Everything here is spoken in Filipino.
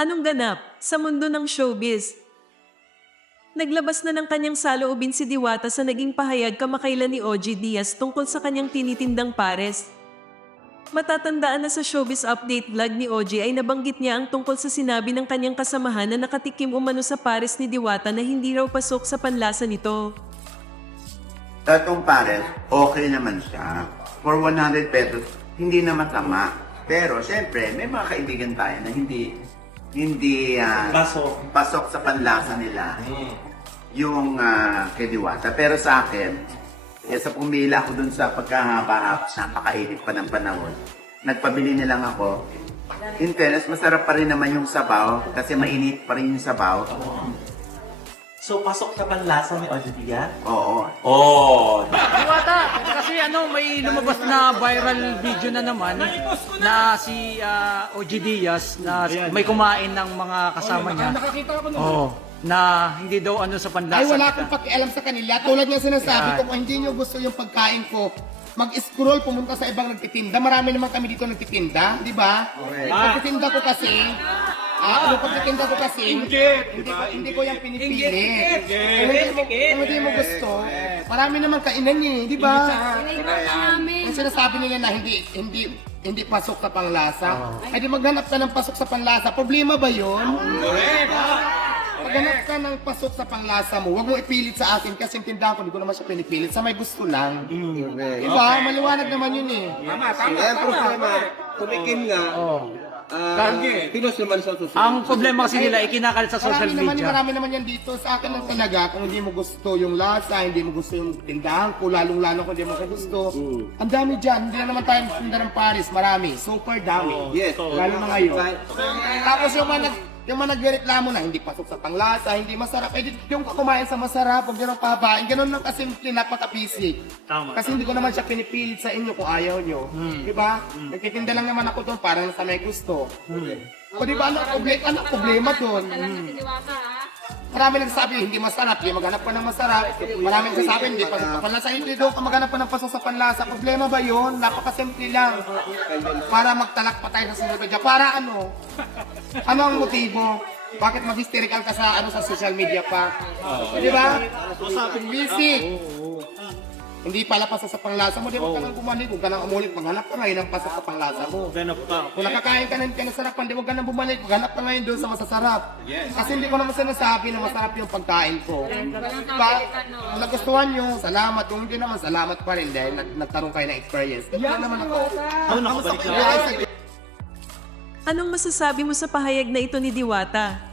Anong ganap sa mundo ng showbiz? Naglabas na ng kanyang saloobin si Diwata sa naging pahayag kamakailan ni OG Diaz tungkol sa kanyang tinitindang pares. Matatandaan na sa showbiz update vlog ni OG ay nabanggit niya ang tungkol sa sinabi ng kanyang kasamahan na nakatikim umano sa pares ni Diwata na hindi raw pasok sa panlasa nito. Tatong pares, okay naman siya. For 100 pesos, hindi na masama. Pero, syempre, may mga kaibigan tayo na hindi hindi ah, Pasok. pasok sa panlasa nila yung uh, kay Diwata. Pero sa akin, eh, sa pumila ko dun sa pagkahaba-haba, napakainit pa ng panahon. Nagpabili na lang ako. In fairness, masarap pa rin naman yung sabaw kasi mainit pa rin yung sabaw. So, pasok sa panlasa ni Odidia? Oo. Oh! Diwata, kasi ano, may lumabas na viral video na naman na si ah, OG Diaz na may kumain ng mga kasama niya. Nakakita ko nun. Oo. Na hindi daw ano sa panlasa. Ay, wala akong pakialam sa kanila. Tulad nga sinasabi ko, kung hindi nyo gusto yung pagkain ko, mag-scroll, pumunta sa ibang nagtitinda. Marami naman kami dito nagtitinda, di ba? Yung pagtitinda ko kasi, ah, yung pagtitinda ko kasi, hindi, ko, hindi ko yung pinipili. Kung hindi mo, kung hindi mo gusto, marami naman kainan niya, eh, di ba? Ang sinasabi nila na hindi, hindi, hindi pasok sa panglasa. Ay di maghanap ka ng pasok sa panlasa. Problema ba yun? Paghanap ka ng pasok sa panglasa mo, huwag mo ipilit sa akin kasi yung tindahan ko, hindi ko naman siya pinipilit. Sa may gusto lang. Diba? Maliwanag naman yun eh. Tama, tama. Problema, tumikim nga, ah, pinos naman sa susunod. Ang problema kasi nila ikinakalat sa social Marami naman, media. marami naman yan dito. Sa akin lang talaga, kung hindi mo gusto yung lasa, hindi mo gusto yung tindahan ko, lalong-lalo kung hindi mo gusto. Ang dami dyan, hindi na naman tayo tinda ng Paris, marami. Super dami. Yes. Lalo na ngayon. Tapos yung mga nag yung mga nagreklamo na hindi pasok sa panglasa, hindi masarap, eh yung kumain sa masarap, huwag nyo pahabain. Ganun lang kasimple, napaka-basic. Kasi hindi ko naman siya pinipilit sa inyo kung ayaw nyo. Di ba? Nagtitinda lang naman ako doon para sa may gusto. O di ba, ano, problema, ano problema doon? Marami nagsasabi, hindi masarap, hindi maghanap ka ng masarap. Marami nagsasabi, hindi pasok sa panlasa. Hindi doon ka maghanap pa ng pasok sa panlasa. Problema ba yun? Napakasimple lang. Para magtalak pa tayo sa social media. Para ano? Ano ang motibo? Bakit mag-hysterical ka sa ano sa social media pa? Di ba? Busy. Hindi pala pasok sa panglasa mo, di ba ka nang bumalik, huwag ka nang umulit, maghanap ka ngayon ng pasok sa panglasa mo. Ganap pa. Kung nakakain ka ng kinasarapan, di huwag ka nang bumalik, maghanap ka ngayon doon sa masasarap. Kasi hindi ko naman sinasabi na masarap yung pagkain ko. Diba? Kung nagustuhan nyo, salamat. Kung hindi naman, salamat pa rin dahil nag- nagkaroon kayo ng experience. Yan naman ako. Ano nakabalik na? Anong masasabi mo sa pahayag na ito ni Diwata?